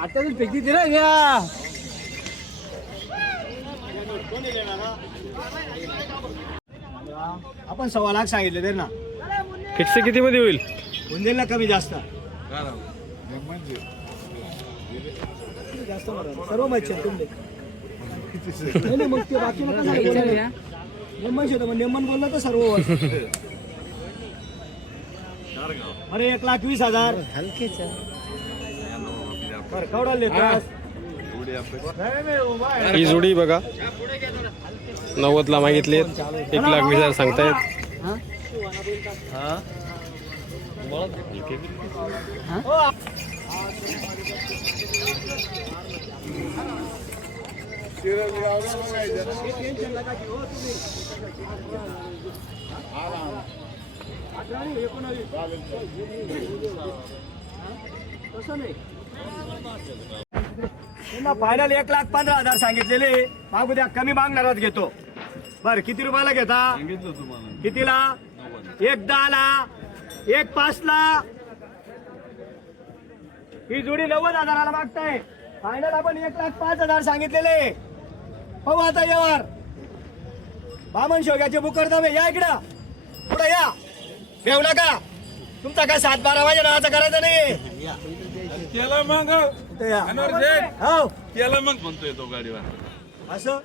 काट्यातून फेकती ती रे या आपण सव्वा लाख सांगितले तर ना फिक्स किती मध्ये होईल ना कमी जास्त. सर्व मच्छी आहेत तुमचे नाही, नाही, मग ते बाकी मग कसं बोलायला? नेमन शेत मग नेमन बोललं तर सर्व होईल. अरे एक लाख वीस हजार लेतोस? ही. जोडी बघा. नव्वदला मागितली एक लाख वीस हजार सांगतायत. हा? हो. त्यांना फायनल एक लाख पंधरा हजार सांगितलेले. मागू द्या कमी मागणारात घेतो. बर किती रुपयाला घेता? कितीला? एक दहाला एक पाचला. ही जोडी नव्वद हजाराला मागताय. फायनल आपण एक लाख पाच हजार सांगितलेले. पाहू आता यावर बामन शोग्याचे मुकरदम आहे या इकडं. पुढे या. ठेवू नका. तुमचा काय सात बारा वाजे नावाचा करायचं नाही त्याला मग. हो. त्याला मग? म्हणतोय तो गाडीवर. असं?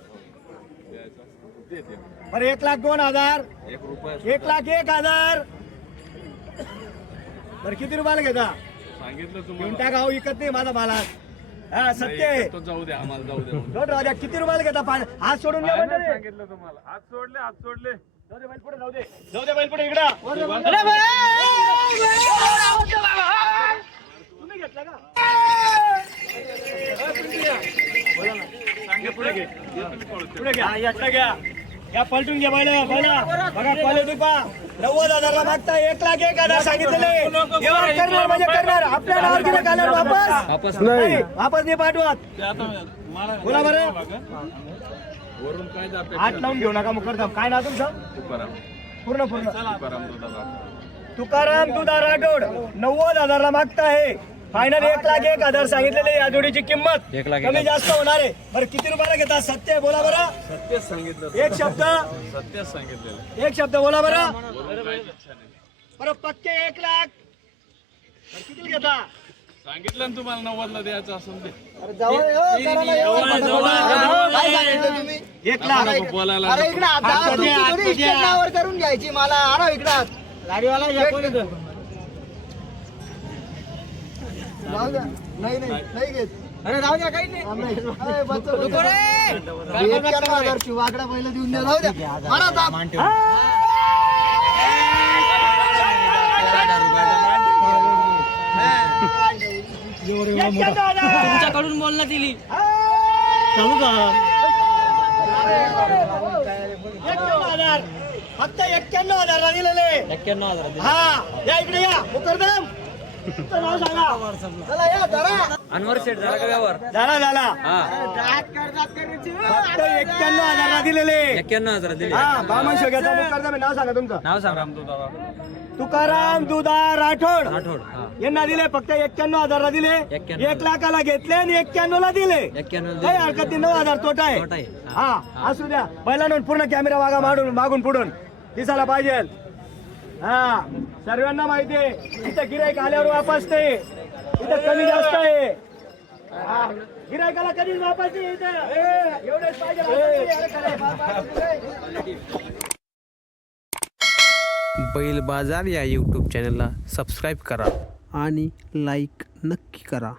बरं एक लाख दोन हजार. एक रुपया एक लाख एक हजार. बरं किती रुपयाला घेता? सांगितलं तुम्हाला. टाका हो विकत नाही माझा माला हा सत्य आहे. तो जाऊ द्या आम्हाला जाऊ द्या दोन राहू द्या किती रुपयाला घेता? पाच हात सोडून घ्या. सांगितलं तुम्हाला. हात सोडले हात सोडले. जाऊ दे बैल पुढे जाऊ दे. जाऊ दे बैल पुढे इकडं. अरे! तुम्ही घेतला का? पुढे पुढे घ्या. या पलटून घ्या बैल बैल. बघा क्वालिटी पा नव्वद हजारला मागता एक लाख एक हजार सांगितलेले. व्यवहार करणार म्हणजे करणार. आपल्या नावावर गेलं कालर वापस? नाही. वापस नाही पाठवत. ते आता मला बोला बरं. वरून काय जाते हात लावून घेऊ नका मुकरदम काय ना तुमचं? तुकाराम. पूर्ण पूर्ण. तुकाराम दुधा राठोड नव्वद हजारला मागताय. फायनल एक लाख एक हजार सांगितलेले या जोडीची किंमत. कमी जास्त होणार आहे. बरं किती रुपयाला घेता? सत्य आहे, बोला बरं. सत्यच सांगितलं एक शब्द. सत्यच सांगितलेलं एक शब्द बोला बरं. बरं पक्के एक लाख. बरं, किती घेता? सांगितलं ना तुम्हाला नव्वदला द्यायचं असून ते. एक लाख. नको बोलायला अरे इकडे तुमची थोडी करून घ्यायची मला. अरे इकडे. गाडीवाला या कोण येतं? जाऊ द्या. नाही नाही नाही. घेत. अरे जाऊ द्या काही नाही. अरे, बच्चो, एक्क्याण्णव हजारची वाकडा पहिलं देऊन द्या. जाऊ द्या. मला दाब. तुमच्याकडून बोलणं दिली. चालू का एक्क्याण्णव हजार. फक्त एक्क्याण्णव हजारला दिलेले एक्क्याण्णव हजार हा या इकडे या. मुकरदम. नाव सांगा चला या धरा झाला झाला. फक्त एक्क्याण्णव हजारला दिलेले. एक्क्याण्णव हजार दिले. हा बामन आहे. नाव सांगा तुमचं. नाव सांगा. तुकाराम दुधा राठोड. हा. यांना दिले फक्त एक्क्याण्णव हजारला दिले. एक लाखाला घेतले आणि एक्क्याण्णव ला दिले. एक्क्याण्णव काही हरकत नाही नऊ हजार तोटा तोटा आहे. आहे. हा असू द्या. पहिला पूर्ण कॅमेरा वागा माडून मागून पुढून. दिसायला पाहिजे. हा सर्वांना माहिती आहे इथं गिराईक आल्यावर वापस ते इथं कमी जास्त आहे. गिरायकाला कधीच वापस नाही इथं. एवढेच पाहिजे बैल बाजार या यूट्यूब चॅनलला सबस्क्राईब करा. आणि लाईक नक्की करा.